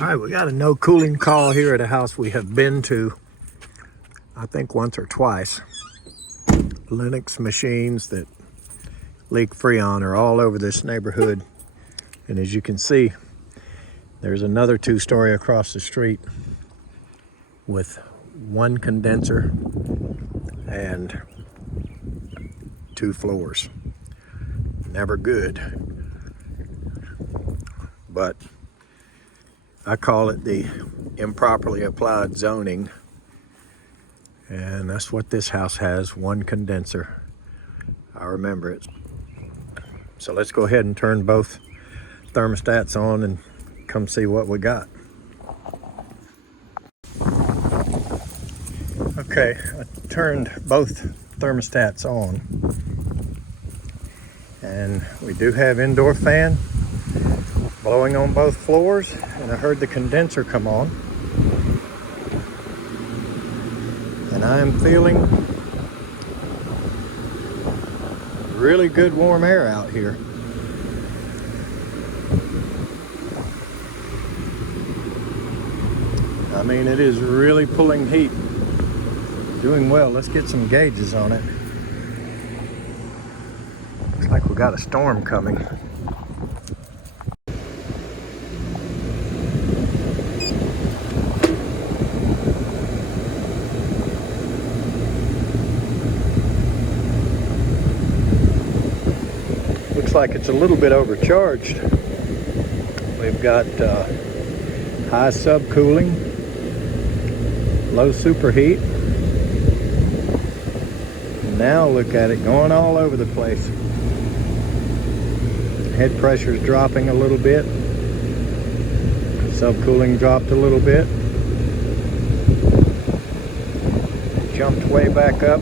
All right, we got a no cooling call here at a house we have been to, I think once or twice. Lennox machines that leak Freon are all over this neighborhood. And as you can see, there's another two-story across the street with one condenser and 2 floors. Never good. But I call it the improperly applied zoning. And that's what this house has, one condenser. I remember it. So let's go ahead and turn both thermostats on and come see what we got. Okay, I turned both thermostats on. And we do have indoor fan blowing on both floors, and I heard the condenser come on. And I am feeling really good warm air out here. I mean, it is really pulling heat. Doing well. Let's get some gauges on it. Looks like we got a storm coming. Looks like it's a little bit overcharged. We've got high subcooling, low superheat. And now look at it going all over the place. Head pressure is dropping a little bit. Subcooling dropped a little bit. Jumped way back up.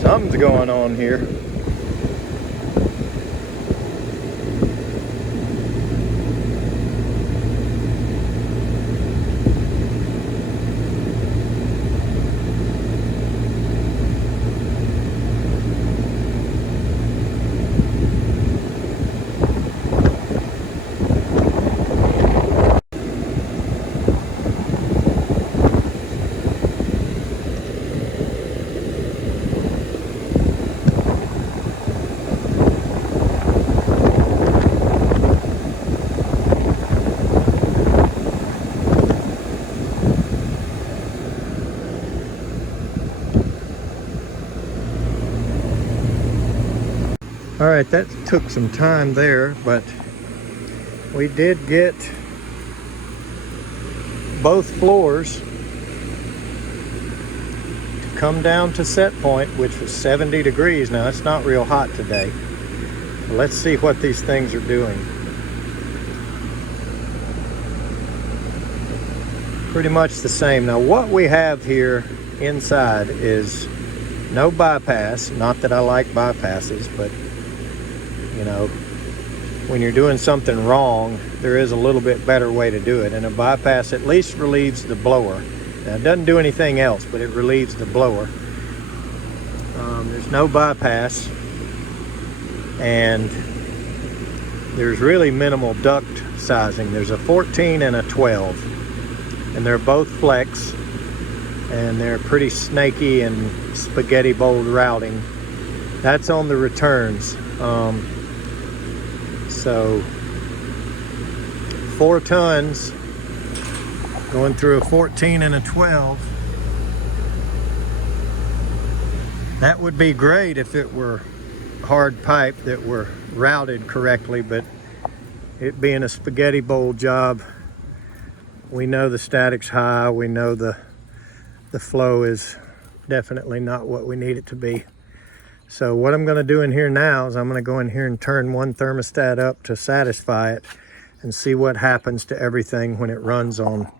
Something's going on here. All right, that took some time there, but we did get both floors to come down to set point, which was 70 degrees. Now, it's not real hot today. But let's see what these things are doing. Pretty much the same. Now, what we have here inside is no bypass. Not that I like bypasses, but you know, when you're doing something wrong, there is a little bit better way to do it. And a bypass at least relieves the blower. Now, it doesn't do anything else, but it relieves the blower. There's no bypass, and there's really minimal duct sizing. There's a 14 and a 12, and they're both flex, and they're pretty snaky and spaghetti bowl routing. That's on the returns. So 4 tons going through a 14 and a 12. That would be great if it were hard pipe that were routed correctly, but it being a spaghetti bowl job, we know the static's high, we know the flow is definitely not what we need it to be. So what I'm going to do in here now is I'm going to go in here and turn one thermostat up to satisfy it and see what happens to everything when it runs on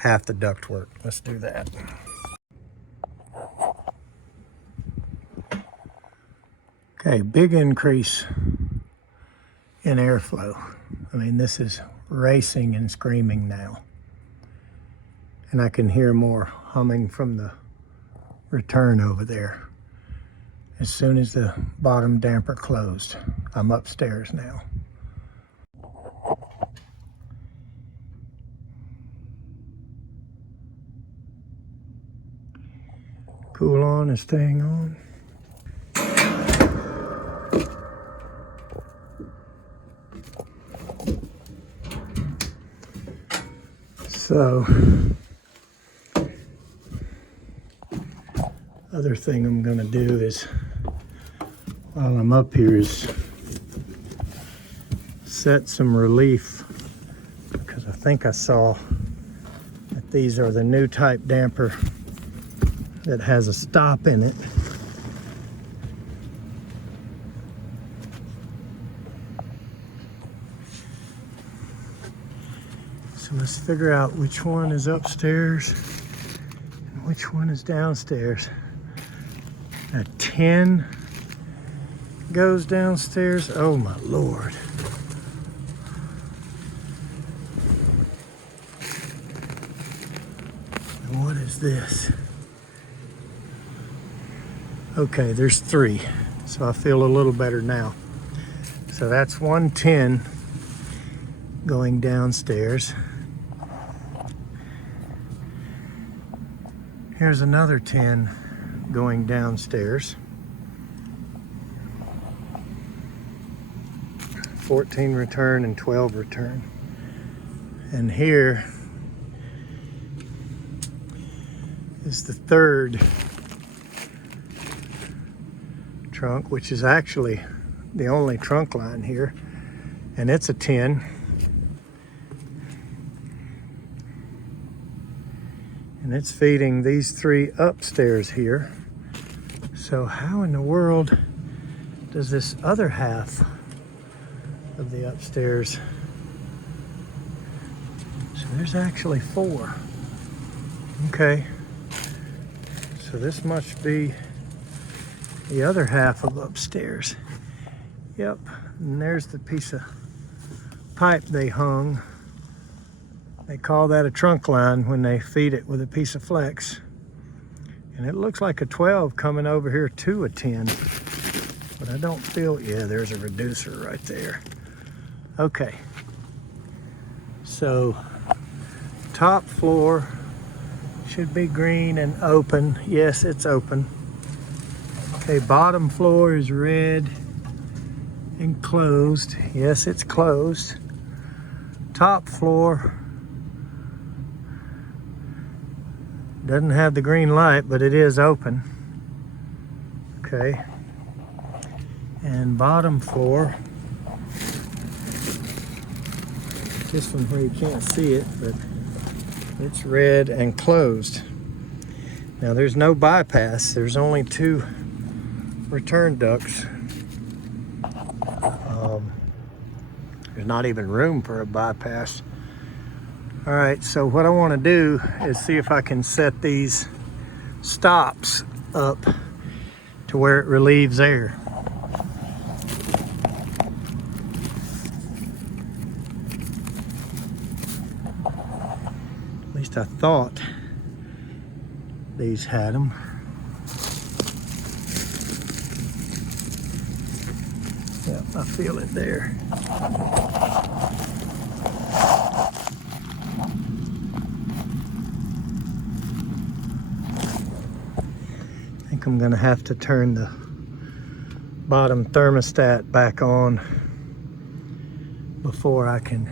half the ductwork. Let's do that. Okay, big increase in airflow. I mean, this is racing and screaming now. And I can hear more humming from the return over there. As soon as the bottom damper closed, I'm upstairs now. cool on is staying on. So, other thing I'm gonna do is, while I'm up here, is set some relief, because I think I saw that these are the new type damper that has a stop in it. So let's figure out which one is upstairs and which one is downstairs. A 10 goes downstairs. Oh my Lord. And what is this? Okay, there's 3. So I feel a little better now. So that's 110 going downstairs. Here's another 10 going downstairs. 14 return and 12 return. And here is the 3rd trunk, which is actually the only trunk line here, and it's a 10. And it's feeding these 3 upstairs here. So how in the world does this other half of the upstairs? So there's actually 4. Okay. So this must be the other half of upstairs. Yep. And there's the piece of pipe they hung. They call that a trunk line when they feed it with a piece of flex. And it looks like a 12 coming over here to a 10. But I don't feel, yeah, there's a reducer right there. Okay. So, top floor should be green and open. Yes, it's open. Okay, bottom floor is red and closed. Yes, it's closed. Top floor doesn't have the green light, but it is open. Okay. And bottom floor, this one where you can't see it, but it's red and closed. Now there's no bypass. There's only 2 return ducts. There's not even room for a bypass. All right, so what I want to do is see if I can set these stops up to where it relieves air. At least I thought these had them. Yep, I feel it there. I'm gonna have to turn the bottom thermostat back on before I can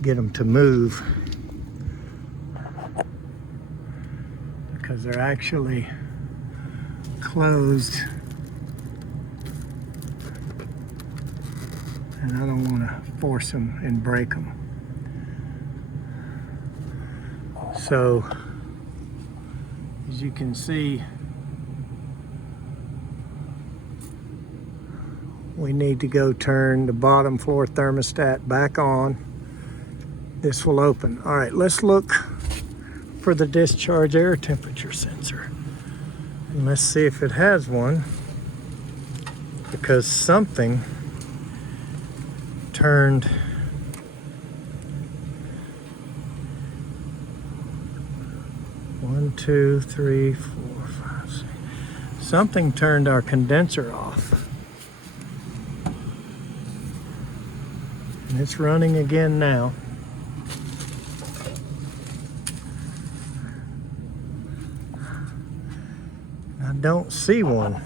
get them to move, because they're actually closed and I don't want to force them and break them. So as you can see, we need to go turn the bottom floor thermostat back on. This will open. All right, let's look for the discharge air temperature sensor. And let's see if it has one, because something turned one, two, three, four, five, six. Something turned our condenser off. And it's running again now. don't see one.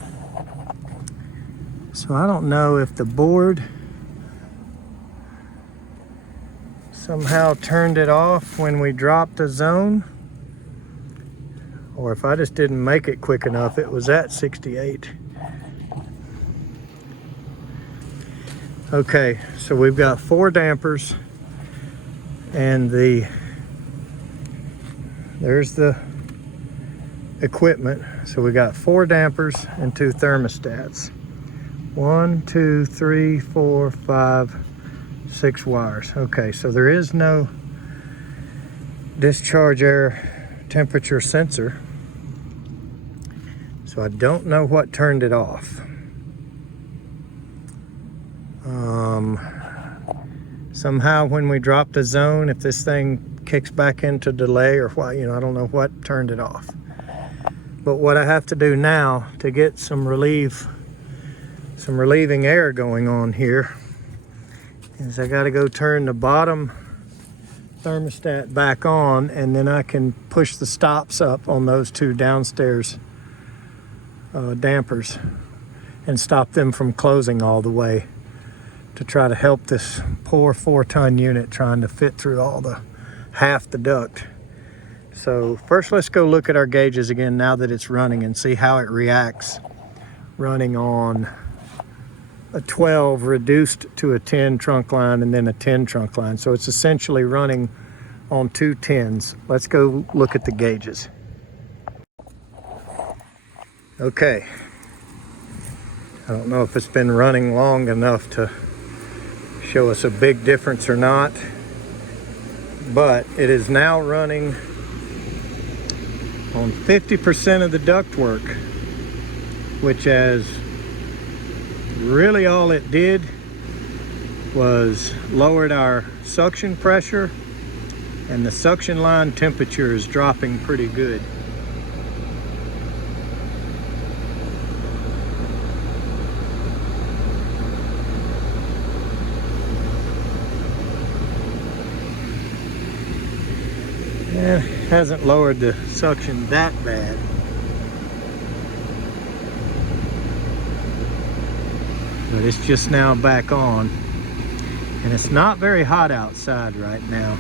So I don't know if the board somehow turned it off when we dropped the zone, or if I just didn't make it quick enough. It was at 68. Okay, so we've got 4 dampers, and there's the equipment. So we got 4 dampers and 2 thermostats. 1, 2, 3, 4, 5, 6 wires. Okay, so there is no discharge air temperature sensor. So I don't know what turned it off. Somehow when we drop the zone, if this thing kicks back into delay or what, I don't know what turned it off. But what I have to do now to get some relieving air going on here is I got to go turn the bottom thermostat back on, and then I can push the stops up on those 2 downstairs dampers and stop them from closing all the way, to try to help this poor 4-ton unit trying to fit through half the duct. So first let's go look at our gauges again now that it's running and see how it reacts running on a 12 reduced to a 10 trunk line and then a 10 trunk line. So it's essentially running on 2 10s. Let's go look at the gauges. Okay, I don't know if it's been running long enough to show us a big difference or not, but it is now running on 50% of the ductwork, which is really all it did was lowered our suction pressure, and the suction line temperature is dropping pretty good. It hasn't lowered the suction that bad. But it's just now back on. And it's not very hot outside right now.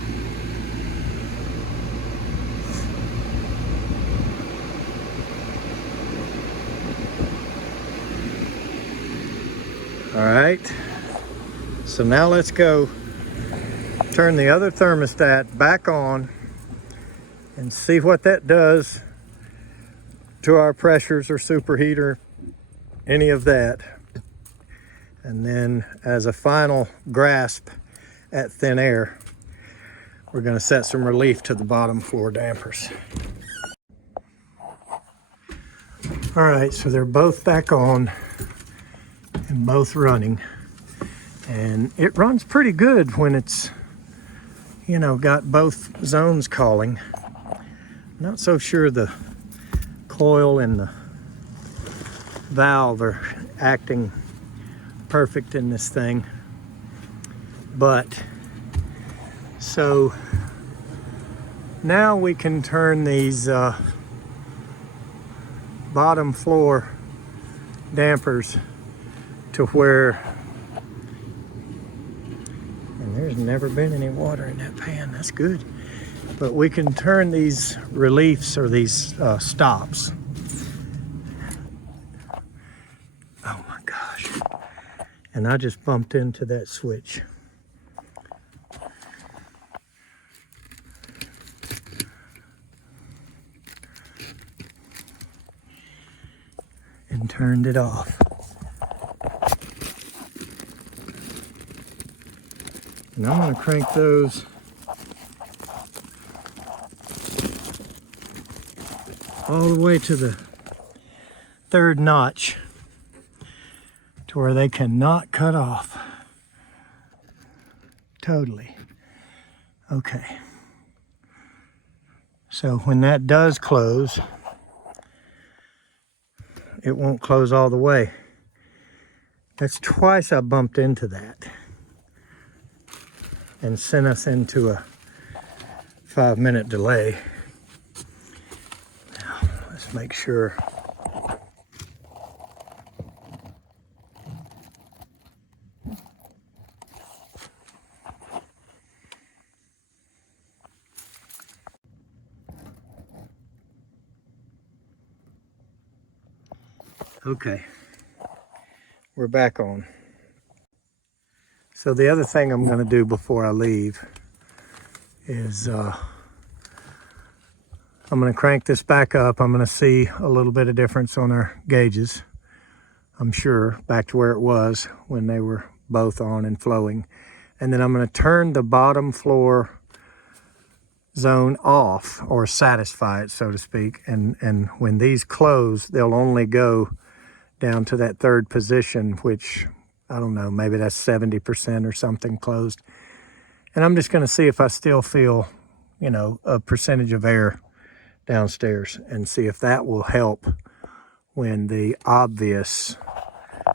All right. So now let's go turn the other thermostat back on and see what that does to our pressures or superheater, any of that. And then as a final grasp at thin air, we're going to set some relief to the bottom 4 dampers. All right, so they're both back on and both running. And it runs pretty good when it's, got both zones calling. Not so sure the coil and the valve are acting perfect in this thing, but so now we can turn these bottom floor dampers to where, and there's never been any water in that pan, that's good. But we can turn these reliefs or these stops. Oh my gosh. And I just bumped into that switch. And turned it off. And I'm going to crank those all the way to the 3rd notch to where they cannot cut off. Totally. Okay. So when that does close, it won't close all the way. That's twice I bumped into that and sent us into a 5-minute delay. Now, let's make sure Okay, we're back on. So the other thing I'm going to do before I leave is I'm going to crank this back up. I'm going to see a little bit of difference on our gauges. I'm sure back to where it was when they were both on and flowing. And then I'm going to turn the bottom floor zone off, or satisfy it, so to speak. And when these close, they'll only go down to that third position, which, I don't know, maybe that's 70% or something closed. And I'm just going to see if I still feel, you know, a percentage of air downstairs, and see if that will help when the obvious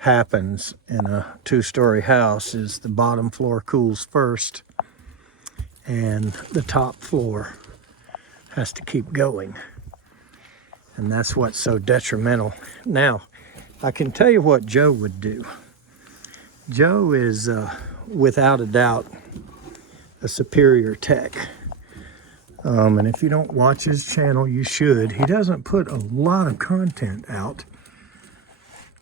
happens in a two-story house, is the bottom floor cools first and the top floor has to keep going. And that's what's so detrimental. Now, I can tell you what Joe would do. Joe is, without a doubt, a superior tech. And if you don't watch his channel, you should. He doesn't put a lot of content out,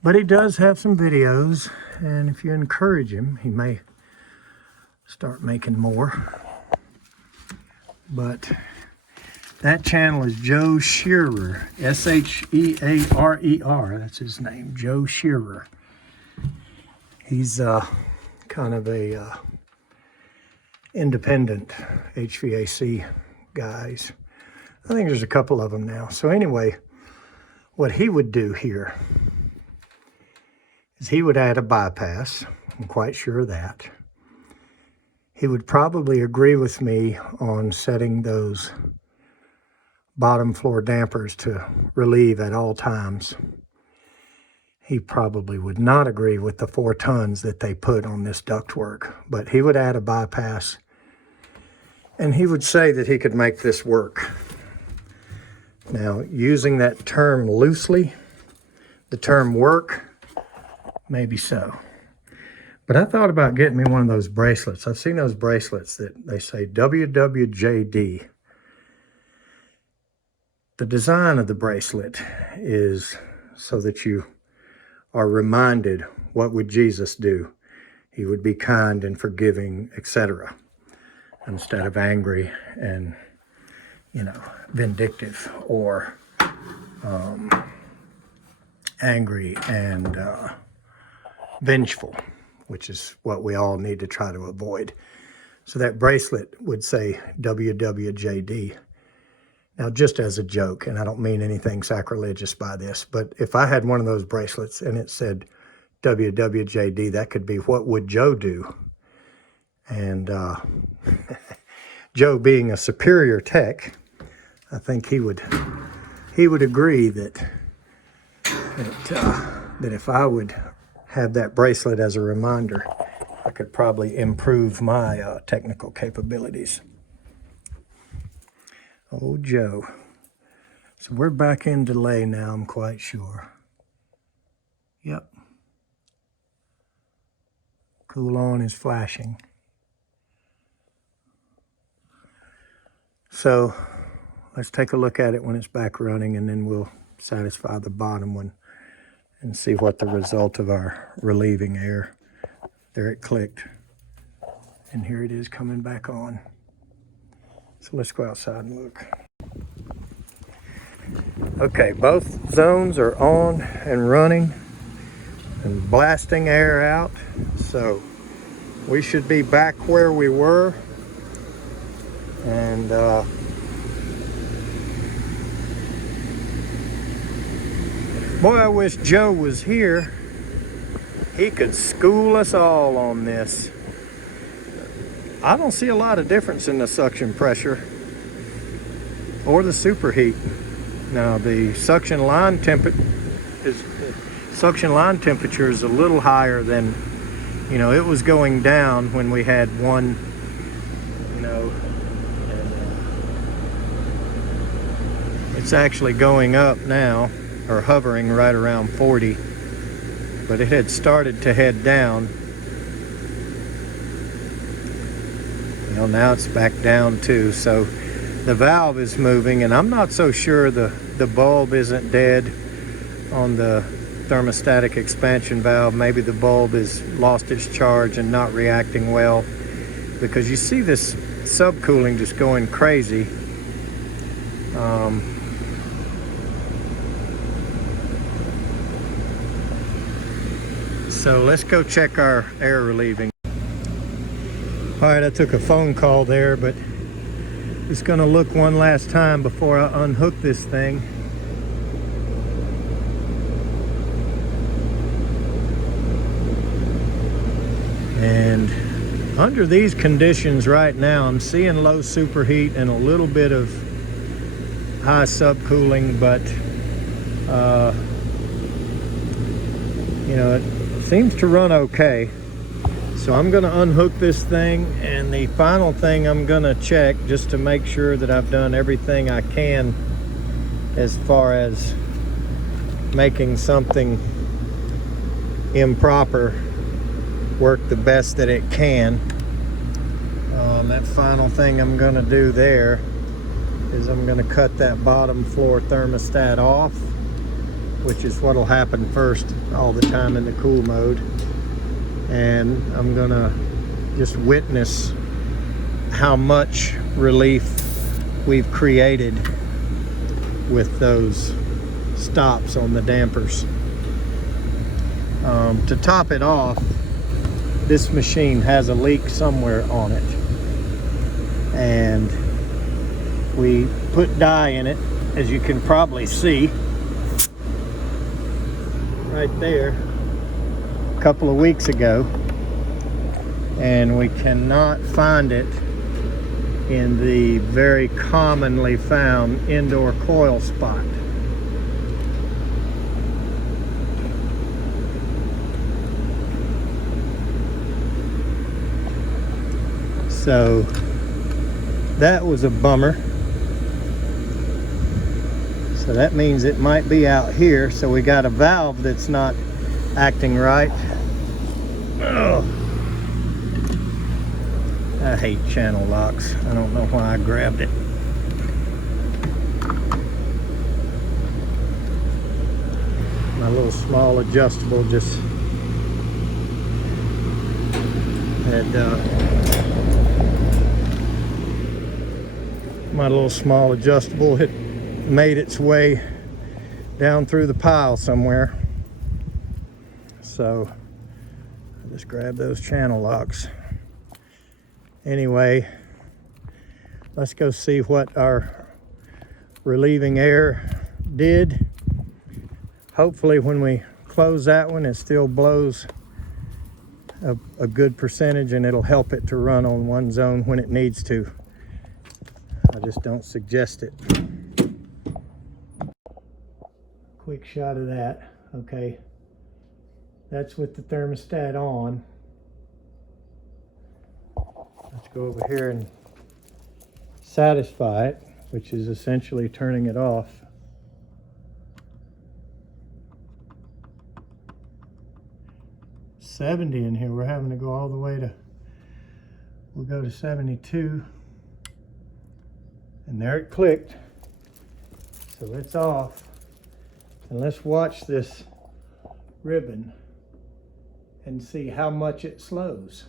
but he does have some videos. And if you encourage him, he may start making more. But that channel is Joe Shearer, Shearer. That's his name, Joe Shearer. He's kind of a independent HVAC guys. I think there's a couple of them now. So anyway, what he would do here is he would add a bypass. I'm quite sure of that. He would probably agree with me on setting those bottom floor dampers to relieve at all times. He probably would not agree with the 4 tons that they put on this ductwork, but he would add a bypass, and he would say that he could make this work. Now, using that term loosely, the term work, maybe so. But I thought about getting me one of those bracelets. I've seen those bracelets that they say WWJD. The design of the bracelet is so that you are reminded, what would Jesus do? He would be kind and forgiving, etc., instead of angry and, you know, vindictive, or angry and vengeful, which is what we all need to try to avoid. So that bracelet would say WWJD. Now, just as a joke, and I don't mean anything sacrilegious by this, but if I had one of those bracelets and it said WWJD, that could be what would Joe do? And Joe, being a superior tech, I think he would agree that if I would have that bracelet as a reminder, I could probably improve my technical capabilities. Oh, Joe. So we're back in delay now, I'm quite sure. Yep. Cool on is flashing. So let's take a look at it when it's back running, and then we'll satisfy the bottom one and see what the result of our relieving air. There it clicked. And here it is coming back on. So let's go outside and look. Okay, both zones are on and running and blasting air out. So we should be back where we were. And boy, I wish Joe was here. He could school us all on this. I don't see a lot of difference in the suction pressure or the superheat. Now, the suction line temperature is a little higher than, you know, it was going down when we had one, you know, and it's actually going up now, or hovering right around 40, but it had started to head down. Well, now it's back down too, so the valve is moving, and I'm not so sure the bulb isn't dead on the thermostatic expansion valve. Maybe the bulb has lost its charge and not reacting well, because you see this subcooling just going crazy. So let's go check our air relieving. All right, I took a phone call there, but just gonna look one last time before I unhook this thing. And under these conditions right now, I'm seeing low superheat and a little bit of high subcooling, but you know, it seems to run okay. So I'm gonna unhook this thing, and the final thing I'm gonna check, just to make sure that I've done everything I can as far as making something improper work the best that it can. That final thing I'm gonna do there is I'm gonna cut that bottom floor thermostat off, which is what'll happen first all the time in the cool mode. And I'm gonna just witness how much relief we've created with those stops on the dampers. To top it off, this machine has a leak somewhere on it, and we put dye in it, as you can probably see right there, a couple of weeks ago, and we cannot find it in the very commonly found indoor coil spot. So that was a bummer. So that means it might be out here. So we got a valve that's not acting right. Oh, I hate channel locks. I don't know why I grabbed it. My little small adjustable just had my little small adjustable had made its way down through the pile somewhere. So I just grabbed those channel locks. Anyway, let's go see what our relieving air did. Hopefully when we close that one, it still blows a good percentage, and it'll help it to run on one zone when it needs to. I just don't suggest it. Quick shot of that. Okay, that's with the thermostat on. Let's go over here and satisfy it, which is essentially turning it off. $70 in here. We're having to go all the way to, we'll go to 72. And there it clicked. So it's off. And let's watch this ribbon and see how much it slows.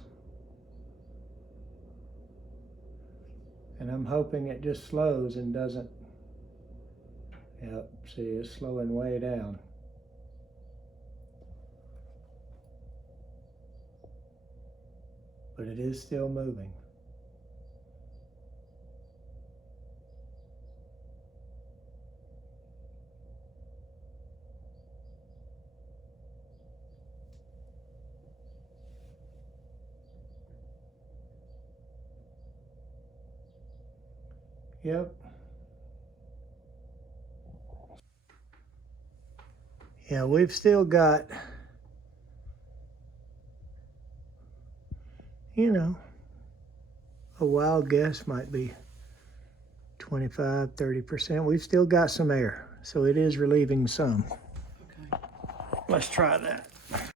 And I'm hoping it just slows and doesn't, yep, see, it's slowing way down. But it is still moving. Yep. Yeah, we've still got, you know, a wild guess might be 25, 30%. We've still got some air, so it is relieving some. Okay. Let's try that.